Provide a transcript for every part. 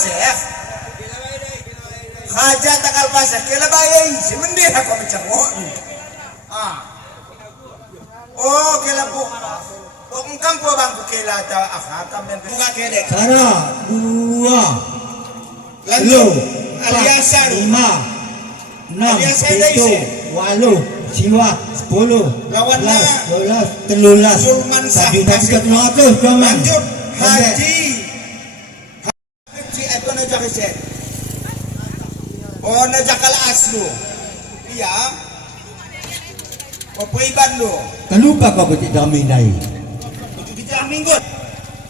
pasir. Haja takal pasir kila bayay si mendi ako macamo. Oh kila po. Kung kampo bang kila ta akam dan buka kele. Sana 2 Lanjut. Aliasan 5 6 7 8 siwa 10 lawan na 12 13 Sulman Sah lanjut Haji ito na jakiset o na jakal aslo iya o paiban lo kalupa ka ba ti dami nay kita minggot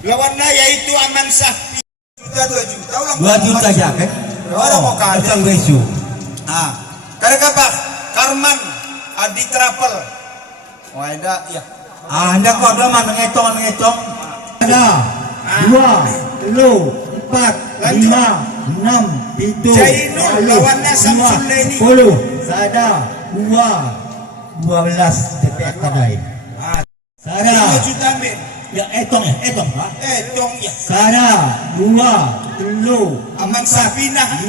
lawan na yaitu Aman Sah juta 2 juta ulang 2 juta jaket orang mau kalah isang besu kada ka Karman Adi Travel oh ada ya anda kok ada mana ngetong ada 2 3 4 5 6 7 Jainul lawannya Samsul Leni 10 sada 12 TPS tadai sada 3 juta men ya etong Pak tong ya sada 2 3 Aman Sabina 5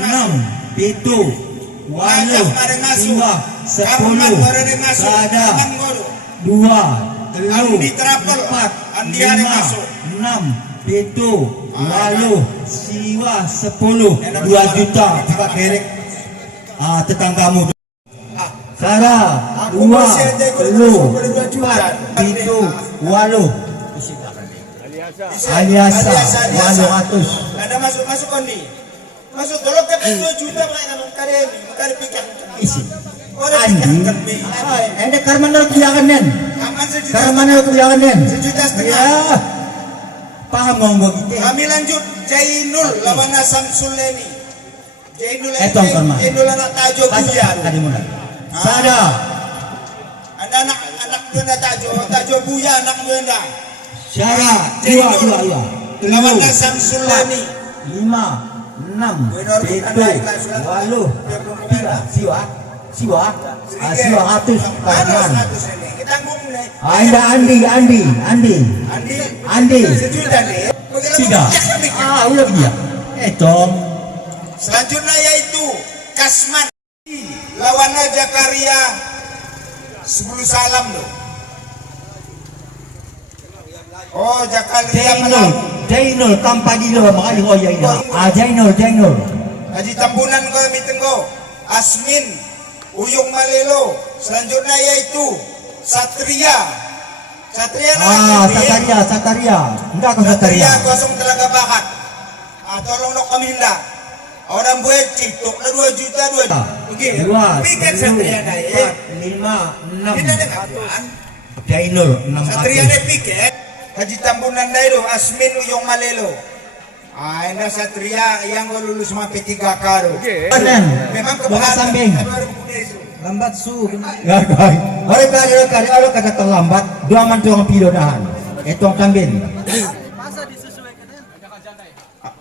6 7 Walau, siwa, 10, sada, 2, 3, 4, 5, 6, 7, walau, siwa, 10, 2 juta, buka kerek tetanggamu. Sada, 2, 3, 4, 7, walau, aliasa, 800. Ada masuk kondi. Masuk tolong ke 2 juta pakai kare pikir isi Andi ende karmana kuyangan nen sejuta setengah ya paham ngomong gitu kami lanjut Jainul lawan Samsul Leni Jainul anak Tajo Buya sada ada anak Bunda Tajo Buya anak Bunda sada 2 lawan Samsul Leni 5 6 7 8 siwa 100 pasangan Andi sejuta nih tidak udah dia etong selanjutnya yaitu Kasman lawan Jakaria 10 salam loh oh Jakaria Jainul tanpa dilo makali oh ya Jainul Haji Tambunan ko mitenggo Asmin Uyung Malelo selanjutnya yaitu Satria Sataria enggak ke Sataria kosong Telaga Bakat tolong nok kami hendak orang buat citok 2 juta 2 oke pikir Satria na 5 6 tidak ada kapuan Jainul 6 Satria na pikir Haji Tambunan dairo Asmin Uyung Malelo anda Satria yang lulus MP3 karo memang kebahagiaan lambat su enggak kali kalau kata terlambat 2 man tuang pilonahan etong tambin masa disesuaikan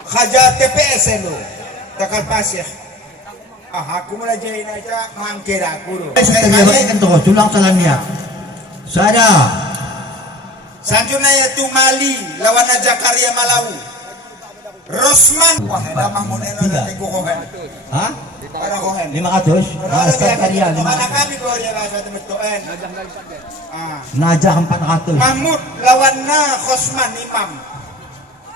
Haja TPS lo takal pasir aku mulai jain aja mangkir aku lo kan tuh tulang salania sada selanjutnya yaitu Mali lawan Jakaria Malau Rosman wah ada Mahmud Eno nanti kohen hah? Ada kohen 500 Jakaria 500 mana kami kau dia bahasa temen-temen Najah 400 Mahmud lawan Khosman Imam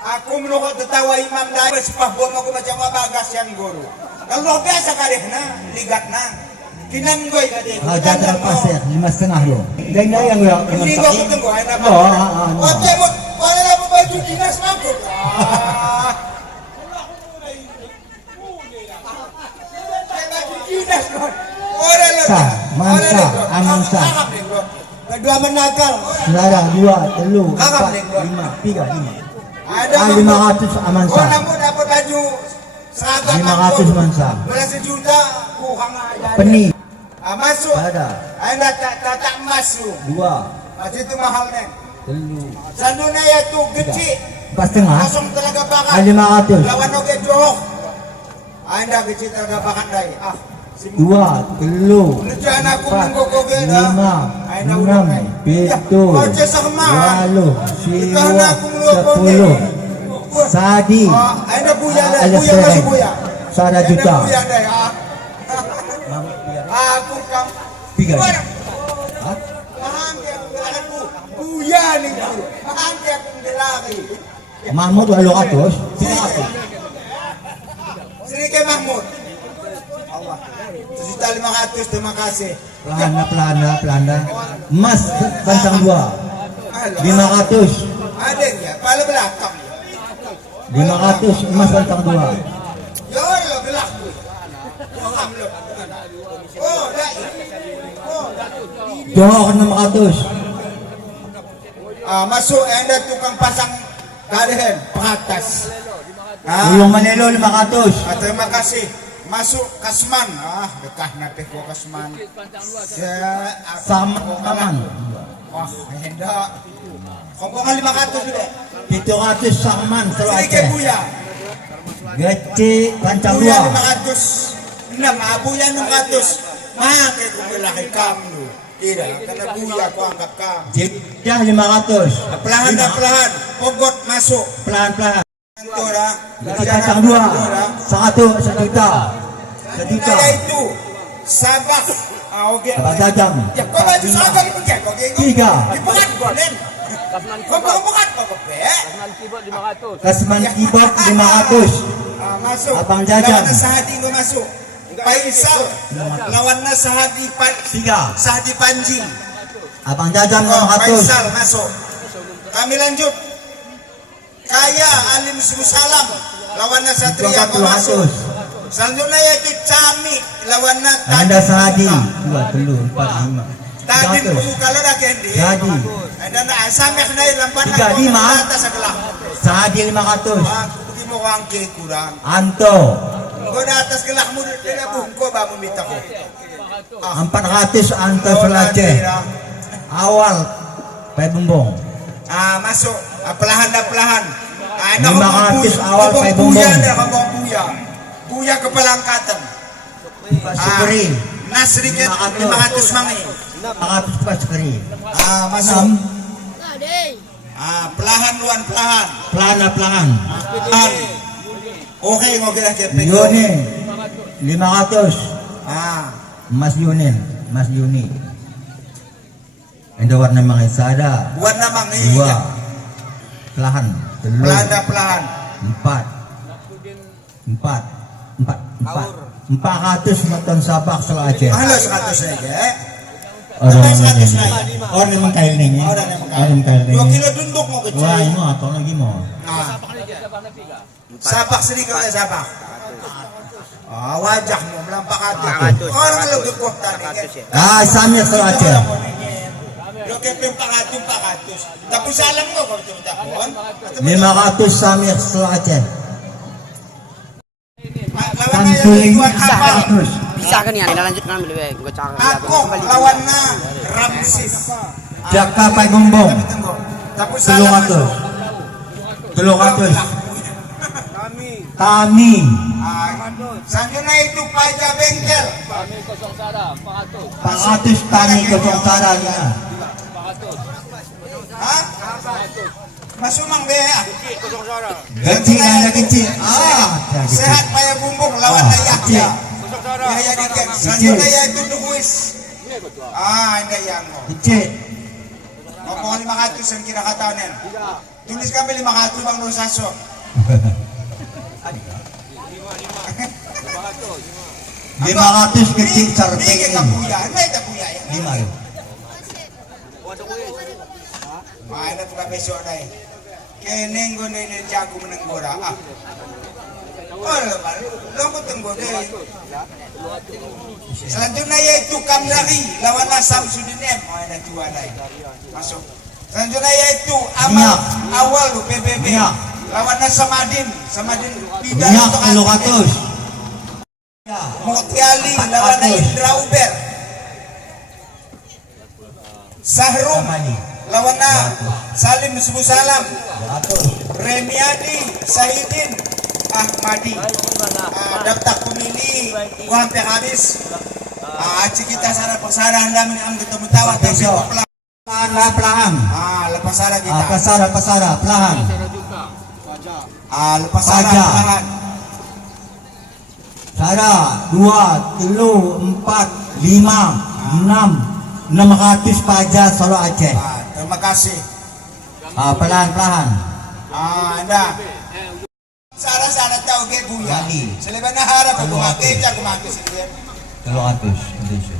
aku menurut tertawa Imam dari sepah bom aku macam bagas yang guru kalau biasa kadehna ligatna kinang goy kadeh jangan pasir 5,5 lo dan yang ini gua ketemu enak oke mut boleh apa baju dinas mampu Mansa, Amansa. Kedua menakal. Saudara 2, 3, 4, 5, 5. Ada 500 Amansa. Oh, namun dapat baju seragam 500 Amansa. Belas sejuta kurang aja. Peni. Masuk. Ada. Anda tak masuk. 2. Masih itu mahal nih. 3. Sanuna ya tuh kecil. 4,5. Langsung Telaga Bakat. 500. Lawan oke Johor. Anda kecil Telaga Bakat dai. 2, 3, 4, 5, 6, 7, 8, 9, 10, 11, Sadi. Oh, ada buya deh, Alias buya masuk Derek. buya. Sada Ada juta. buya deh. Aku kam. Tiga. Orang. Hah? Mahangke aku bilang bu. Buya nih bu. Mahangke aku bilang. Mahmud 800. Tidak apa. Sini ke Mahmud. Allah. 1.500.000 terima kasih. Pelana. Emas bantang 2. 500. Ada ya, kepala belakang. 500 emas bantang 2. Ya Allah gelak bu. Paham lo. Oh, dah. Oh, dah. Johor 600. Masuk anda tukang pasang gadahan pengatas. Ulung Manelo 500. Terima kasih. Masuk Kasman. Dekah napih ko Kasman. Saman. Wah, hendak. Kompongan 500 juga. 700 Saman Selo Sini ke Aceh. Buya. Gece Pancang Buya 2. 500. Buya 600. Maka ko bilang kamu. Tidak, karena Buya ko anggap kamu. Jeddah 500. Pelahan. Pogot masuk. Pelan-pelan. Tora. Gece Pancang 2. 1 juta. 1 juta. Saya itu Sabah. Oke. Abang Jajang. Ya, kau baju Sabah ni punya kau gini. 3. Dibuat kau nen. Kau bukan kau be. Kasman Keyboard 500. Masuk. Abang Jajang. Lawan Sahadi kau masuk. Faisal. Lawan Sahadi 3. Sahadi Panji. Abang Jajang Oh, 600. Faisal masuk. Kami lanjut. Kaya Alim Salam. Lawan Satria kau masuk. 200. Selanjutnya yaitu Cami lawan Anda Sahadi 2, 3, 4, 5. Tadi kalau dah kendi. Sahadi. Ada nak sampai naik lampan 35. atas sebelah. Sahadi 500. Aku pergi mau wangke kurang. Anto Kau dah atas gelakmu tidak bungko bamu minta ko. 400 Anto Selo Aceh. Awal Pai Bumbong. Masuk. Pelahan. 500 awal Pai Bumbong. Buya. Buya kepala angkatan. Pak Sukri. Nasri ke 500 mangi. 500 Pak Sukri. Masuk. 6. Pelahan. Pelan-pelan. Oke, ngobrol lagi. Yunin 500. Mas Yunin, Mas Yuni. Ada warna mangai sada. Warna mangi. 2. Pelahan. 3. Pelahan. 400 nonton Sabak Selo Aceh. Halo 100 saja. Orang yang mengkail nih. Orang yang Orang kail nih. 2 kilo dunduk mau kecil. Wah, ini mau atau lagi mau. Sabak sedikit oleh sabak. Wajahmu melampak hati. Orang lebih kota nih. Samir Selo Aceh. Lo kepeng 400. Tapi salam kok kalau cerita pun. 500 Samir Selo Aceh. Lawan Tantuling tuan kapal. 100. Bisa kan ya, kita lanjutkan dulu ya. Gue cakap. Aku lawannya Ramsis. Jaka Pai Bumbong. Tapi salam 300. 300. Tami. Selanjutnya itu pajak bengkel. 400 Tami kosong saranya. Hah? Masuk mang bea. Gaji ada kecil. Sehat payah bumbung lawan Yahya. Yahya diken. Selanjutnya yaitu Duguis. Ini yang mau. Kecil. Ngomong 500 yang kira kata nen. Tulis kami 500 Bang Nur Saso. 500 kecil sarpeng Ini ini. kapuya. Ini kapuya ya. 5 yuk. Mana buka besok dai. Keneng gue ini jago meneng gora. Oh lepas, lo tunggu deh. Selanjutnya yaitu Kamlari lawan Samsudin M. Ada 2 dai. Masuk. Selanjutnya yaitu Amal awal lu PBB lawan Samadin pindah Minyak untuk 300. Motiali lawan Indra Uber. Sahrum lawan Salim Subuh Salam. Remiadi Sahidin Ahmadi. Daftar pemilih gua hampir habis. Aci kita sana persara anda mengambil ketemu tawa Besok. Pelahan. lepas sana kita. Pasara, pelahan. Lepas Sarah Paja. perlahan. Sada 2, 3, 4, 5, 6, 600 paja Solo Aceh. Terima kasih. Pelan-pelan. Anda. Sarah tahu ke buya. Lali. Seleban harap aku Kalau mati aku. cak mati sendiri. 300 Indonesia.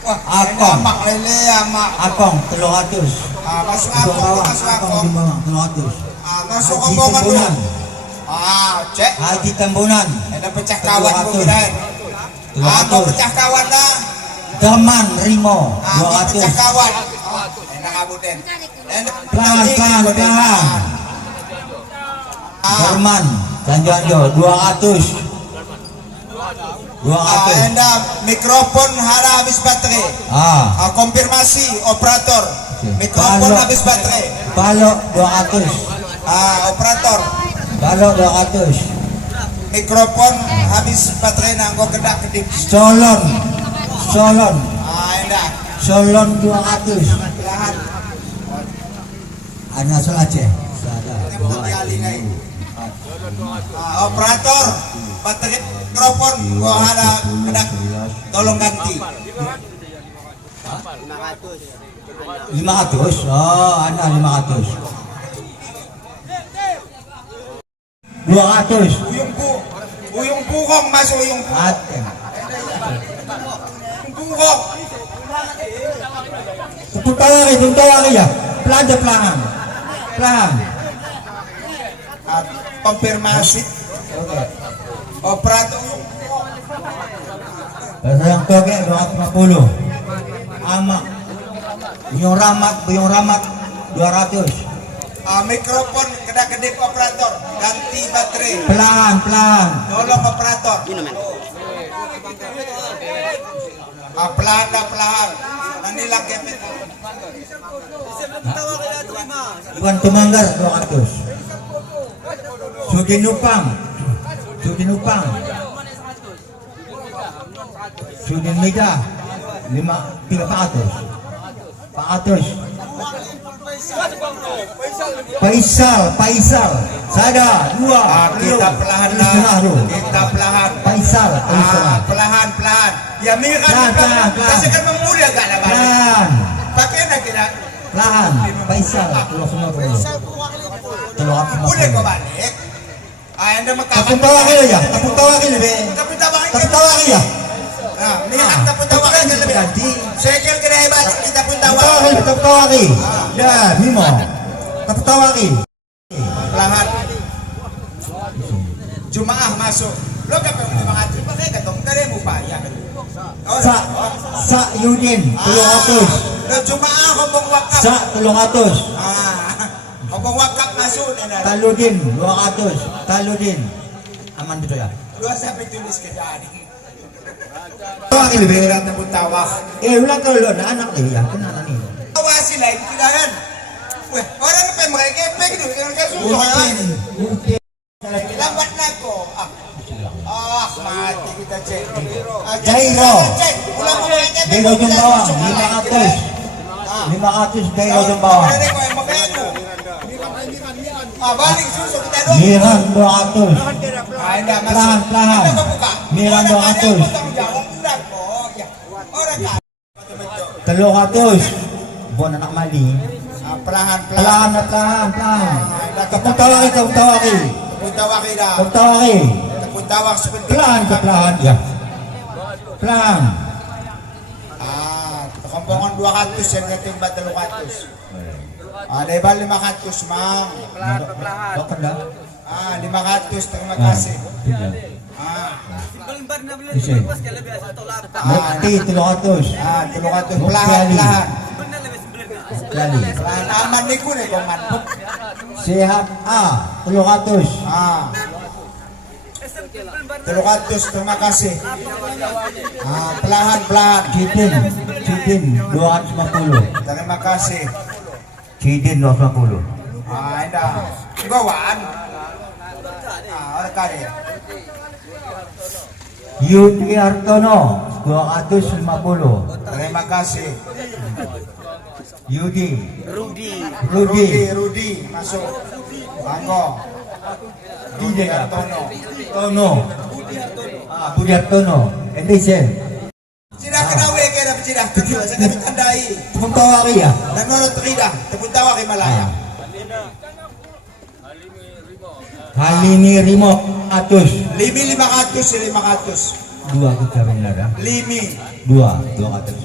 Wah, Akong. mak lele mak. Akong 300. Masuk Untuk akong, bawah, masuk Akong akong. di bawah 300. Masuk Haji omongan dulu. Tembunan. Cek. Haji Tembunan Ada pecah kawan aku 200. kirain. Mau 200. pecah kawan dah. Daman Rimo Mau pecah 200. kawan. Enak abuden. Pelan. Herman Tanjung 200. 200. Anda mikrofon hara habis baterai. Konfirmasi operator. Mikrofon Balok. habis baterai. Balok 200. Operator. Balok 200. Mikrofon habis baterai nanggo kedak kedip. Solon. Anda Solon 200. perlahan. Ana Solo Aceh. Nanti kali naik. Operator baterai mikrofon gua ada kedak tolong ganti. 500. Ana 500. 200. Uyung pukong masuk uyung Ateng. pukong. Tepuk tangan ya. Pelan. Konfirmasi operator Yang toge 250. Amak. Buyung ramat 200. mikrofon kedak kedip operator ganti baterai. Pelan. Tolong operator. Ini men. Pelan. Nanti lagi Iwan Tumanggar 200. Sudin Upang. Sudin Mida 400. Faisal. Sada 2. Kita perlahan Kita perlahan. Faisal. Perlahan. Ya miran. Pelan. Kasih kan memulia gak lah balik. Pelan. Pakai nak kira. Pelan. Faisal. Boleh kau balik. Anda makawan. Tepuk tawa kayo ya. Tepuk tawa kayo be. Tapi tawakan. Tepuk tawa kayo ya. Miran tapi tawakan je lebih. Ganti. Saya kira kena hebat kita pun Tepuk tawa tawa. kayo. Tepuk tawa kayo. Ya, Mimo. Tepuk tawa kayo. Perlahan. Jumaah masuk. Lo kapag mga pakai katong kare mo pa ya. Sa Yudin 300. Lo Jumaah hubung wakaf. Sa 300. Hubung wakaf masuk na. Taludin 200. Aman dito ya. Dua sampai tulis ke jadi. Tawa kayo be. Miran tapi tawak. Ulang kayo na anak kayo ya. Kenapa nih? Tawa sila kailangan. Weh, orang pa mga kepek do kan kaso. Lambat na ko. Mati kita cek. Jairo. Ulang mo mga kepek. Jairo Jumbawa 500. 500 Jairo Jumbawa. Balik susu kita dong. Miran 200. Anda Pelan. Miran 200. Orang 300. Buwan anak mali. Perlahan. Pelan. Tepuk tawa kayo. Tawak kita. Tawak sebentar. Pelan ya. Pelan. Kompongan 200 yang ketimba 300. Ada bal 500 mang. Dokter dah. 500 terima kasih. Bisa. Mukti 300. 300 perlahan. Kali. Perlahan aman ni ko ni kung manpok. Sehat 300. 300 terima kasih. Perlahan. Cidin 250. Terima kasih. Cidin 250. Indah. Gawaan. Orang kare. Yudi Artono 250. Terima kasih. Yudi Rudi. Rudi Rudi masuk. Bangko. Budi Hartono. Tono. Budi Hartono. Enrique. Sila kanawe kaya na sila. Sa kami tandai. Tepung tawari ya. Nanonood kita. Tepun tawa kay Malaya. Halini Rimo Atus. Limi 500 si 500. Dua kita benar. Limi. Dua Atus.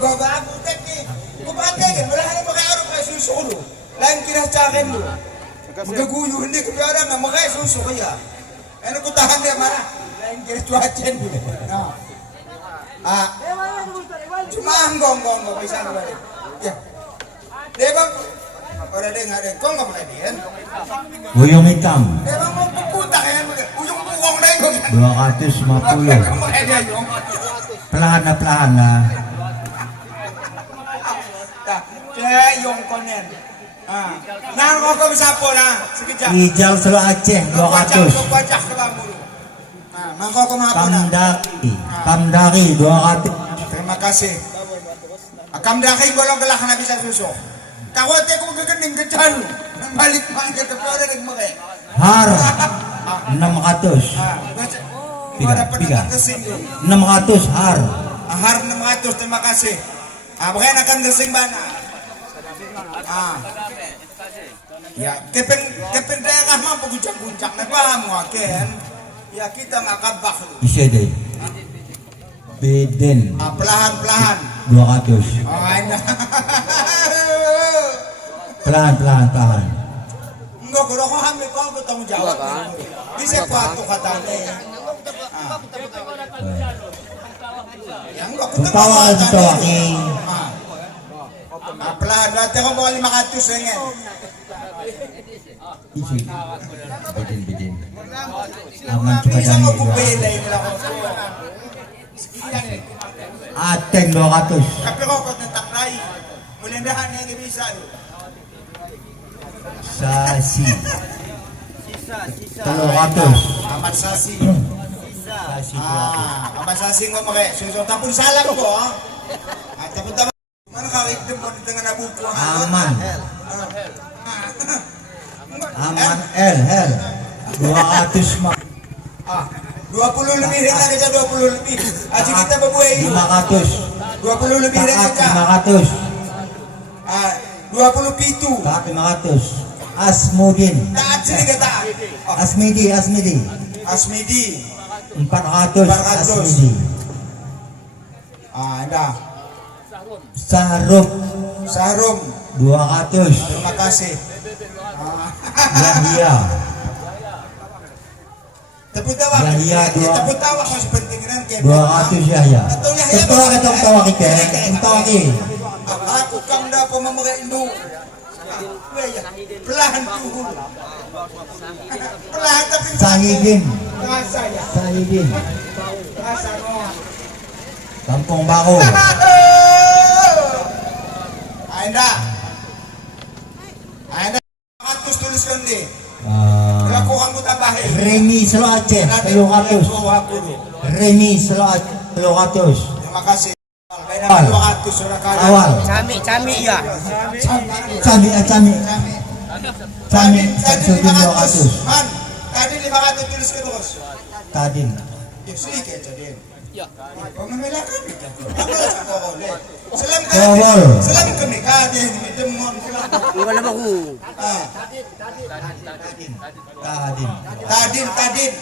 Goga ako tekni. Kumategan. Wala ka na makaarap kay susulo. Lain kinatsakin mo. Magaguyo. Hindi ko piyara na makasuso kaya. Ano ko tahan niya mara? Lain kinatsakin mo. Cumahan gong. Bisa na ba rin? Diba? Ora deh nggak ada, kok nggak pernah dia? Buyong hitam. Emang mau puputak ya, ujung buang deh kok. 250. Pelahan na. Dah, cek yung konen. Nang kok bisa po na, sekejap. Hijau Selo Aceh 200. Wajah ke bambu. Nang kok mapo na. Kamdaki 200. Terima kasih. Kamdaki bolong gelak na bisa susu. Kawate ko gaganing gajan. Nang balik man ka kapara nagmake. Har 600. Tiga. 600 har. Har 600, terima kasih. Bakit akan gasing bana? Ya, kepeng daya ka man paguncak-guncak na paham mo akin. Ya kita makabak. Bisa deh. Beden Pelahan-pelahan. 200. Anda. Pelahan. Enggak, kalau kau hamil kau bertanggung jawab. Bisa kuatu katanya. Ya enggak, Tawa. Pelahan, berarti kau bawa 500 ringgit. Isi. Beden. Aman coba Bisa mau dami. kupila ini lah. Ateng 200. Tapi kau tentak rai. Mudah-mudahan yang bisa. Sasi. 300. Amat sasi. Sasi 200. Amat sasi ngomong kayak susu. Tapun salam ko. Tapun mana kawik demon dengan nabuto. Aman L 200 mah 20 lebih ringan kita 20 lebih. Aji kita berbuai 500. 20 lebih ringan kita. 20 pitu. Taat 500. Asmudin. Taat sini kata. Asmidi. Asmidi. 400. Asmidi. Dah. Sarum 200. Terima kasih. Yahya. Tepuk tawa. Yahya Tepuk tawa masih penting kan kayak. 200 Yahya. Ketua tawa kita. Tawa ki. Aku kamda pemamakai Indo. Pelahan tuhul. Pelahan tapi Sahidin. rasa ya. Sahidin. Rasa no. Kampung Baru. Anda 100 tuliskan deh. Lakukan ku tambahin. Remi Selo Aceh 300. Remi Selo Aceh 300. Terima kasih. Awal 200 sudah kali. Awal. Cami ya. Cami. Tadi 200. 500. Man, tadi 500 tulis ke terus. Tadin. Ya sedikit jadi. Ya. Kau memelakan kita. Apa lah kau boleh. Selam kami kadi demon. Iwan apa ku? Tadin. Tadin.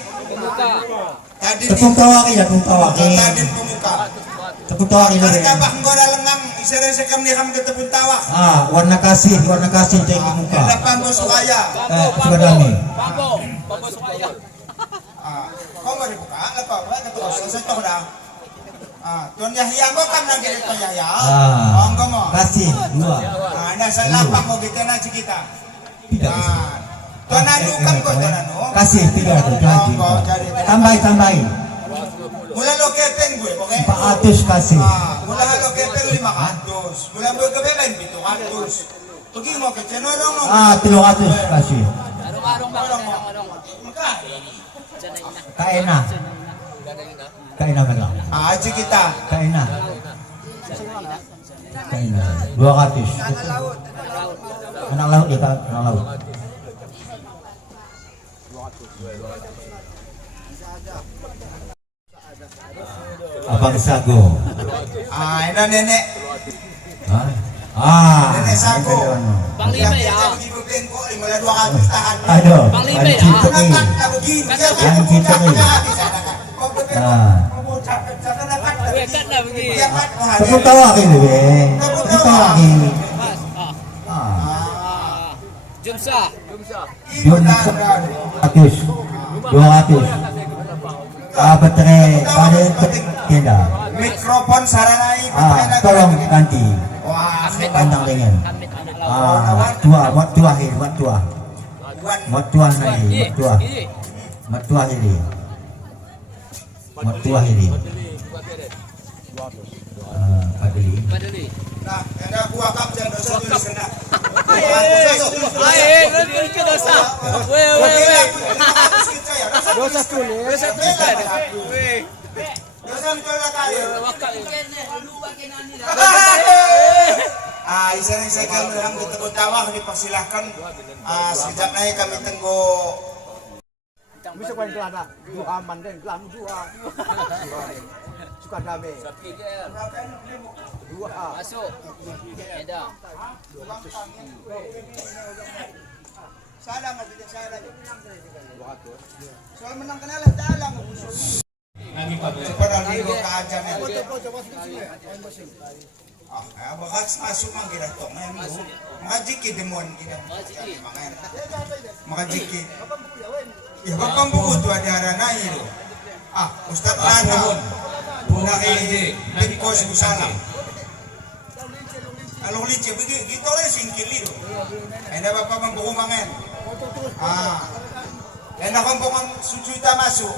Tepung tawaki. Tadin pemuka. Tepung tawaki Hari lagi. kabah ngora lengang isere sekam ni kami ketepun tawak. Warna kasih cek di muka. Depan bos waya. Coba dami. Kau mau dibuka apa? Terus saya tahu dah. Tuan Yahya kau kan lagi di Tuan Yahya. Kau mau? Kasih 2. Nah, saya lapang mau kita nanti kita. Tuan Anu kan kau Tuan Anu. Kasih 300. Tambahin. Mula lo kepeng gue, oke? 400 kasih. Mula lo kepeng 500. Mula gue kepeng 700. Pergi mau ke Cenodong. 300 kasih. Kaena ka lang. Aji kita. Kaena 200. Anak laut ya, anak laut. Abang Sago. Ina nenek. Nenek Sago. Panglima ya. Bengko 5.200 tahan. Aduh, Panglima ada ya. cinta ni. Nak begini. Yang kita ni. Weh, kat dah pergi. Tepuk tawa ini, be. Tepuk tawa ini. Mas. Jom sah. Jom 200. Baterai pada tenda. Mikrofon saranai Tolong ganti. Wah, Pandang dengan. Amit anak lawan. Buat tua ini. Padeli. nah, ada gua kap jangan dosa dulu sana. Nanti ke dosa. Weh. Dosa tulis. Dosa tulis. Weh. Dosa tulis kali. Wakak. Iseng sekal dalam ketemu tawah dipersilahkan. Sekejap naik kami tunggu. Bisa kau kelana, dua aman dan kelam dua. Suka damai. Dua. Masuk. Edah. Salah nggak tidak salah. Soal menang kenalah dalam. Sepada ligo keajan itu. Bakas masuk mang kita tong majiki demon kita. Majiki. Ya bakang buku tu ada arana itu. Ustaz Lana. Punaki Pinkos Musala. Along licin begini, gitu lah singkil itu. Ada bapak membuku mangen. Dan akong bungan sujuta masuk.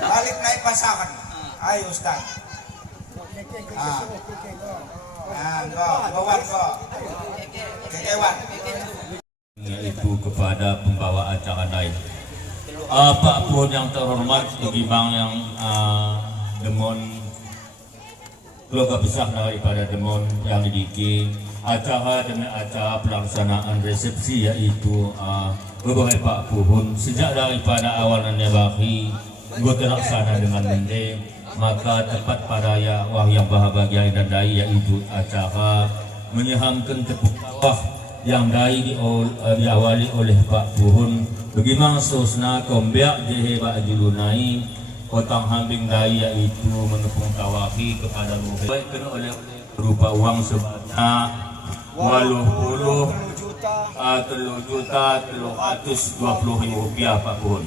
Balik naik pasakan. Ayo Ustaz. Bawa kekewan. Yaitu kepada pembawa acara lain. Pak Puhun yang terhormat, bagaimana yang demon keluarga besar daripada demon yang didiki acara demi acara pelaksanaan resepsi, yaitu beberapa Pak Puhun sejak daripada awalannya baki gue terlaksana dengan mende, maka tepat pada yang bahagia dan dai, yaitu acara menyihamkan tepuk tawah yang dai diawali oleh Pak Puhun. Bagaimana sosna kombeak diheba julunai potang hambing dai, yaitu menepung tawahi kepada luhur kena oleh berupa uang sebanyak 3.320.000 rupiah Pak Puhun.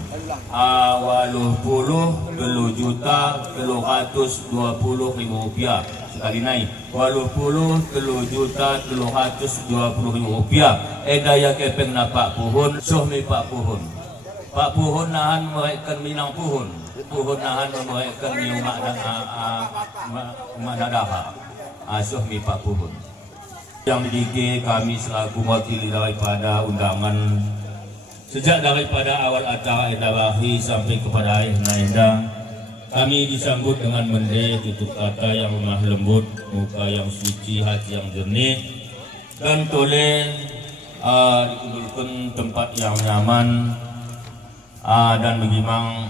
3.320.000 rupiah. Sekali naik 3.320.000 rupiah. Edaya kepeng na Pak Puhun, sohmi Pak Puhun. Pak Puhun nahan mereka minang Puhun. Puhun nahan mereka miumak dan manadaha. Sohmi Pak Puhun. Yang didiki kami selaku mewakili daripada undangan sejak daripada awal acara edawahi sampai kepada akhir naida, kami disambut dengan mende, tutur kata yang lemah lembut, muka yang suci, hati yang jernih, dan toleh dikudulkan tempat yang nyaman dan bagaimana